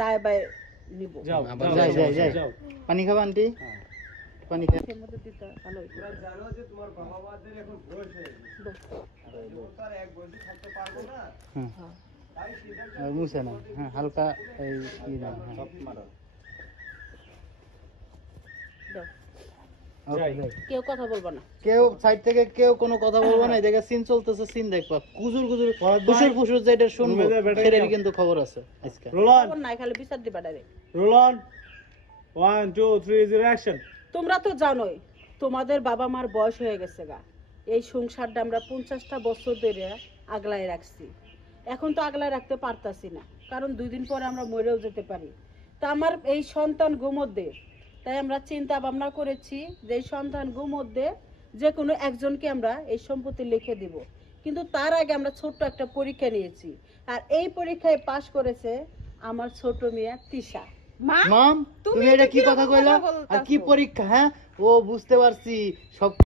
দায় বাই নিব। যাও আবার যাও, যাই, যাও, যাই। যাও। পানি খাবা আন্টি? হ্যাঁ। পানি খা। এর মধ্যে দিতে ভালো হইতো। জানো যে তোমার বাবা মাদের এখন বয়স হয়ে গেছে, ও তো আর এক বয়সে থাকতে পারবো না, হ্যাঁ তাই সিদ্ধান্ত আর মুছে না, হ্যাঁ হালকা এই ই দাও, হ্যাঁ সব মারো। দাও। ওকে, যাই। যাই। কেউ কথা বলবো না। কেউ সাইড থেকে কেউ কোনো কথা বলবে না, দেখে সিন চলতেছে, সিন দেখবা কুজুর কুজুর পরাগ ভাই, কুসুর ফুসুর যেটা শুনবো রুমে যা ব্যাটারি সেটারই নাও। কিন্তু খবর আছে আজকে। রোলন খবর নাই, খালি বিচার দিবা ডাইরেক্ট। রোলন 1 2 3 0 অ্যাকশন। তোমরা তো জানোই তোমাদের বাবা মার বয়স হয়ে গেছে গা। এই সংসারটা আমরা 50টা বছর ধরে আগলায় রাখছি। এখন তো আগলায় রাখতে পারতাছি না, কারণ 2 দিন পরে আমরা মরেও যেতে পারি। তা আমার এই সন্তান গোমধ্যে, তাই আমরা চিন্তা ভাবনা করেছি যে এই সন্তান গোমধ্যে যে কোনো একজনকে আমরা এই সম্পত্তি লিখে দিব। কিন্তু তার আগে আমরা ছোট্ট একটা পরীক্ষা নিয়েছি, আর এই পরীক্ষায় পাশ করেছে আমার ছোট মেয়ে তিশা। মাম তুমি এটা কি কথা কইলা? আর কি পরীক্ষা? হ্যাঁ ও বুঝতে পারছি সব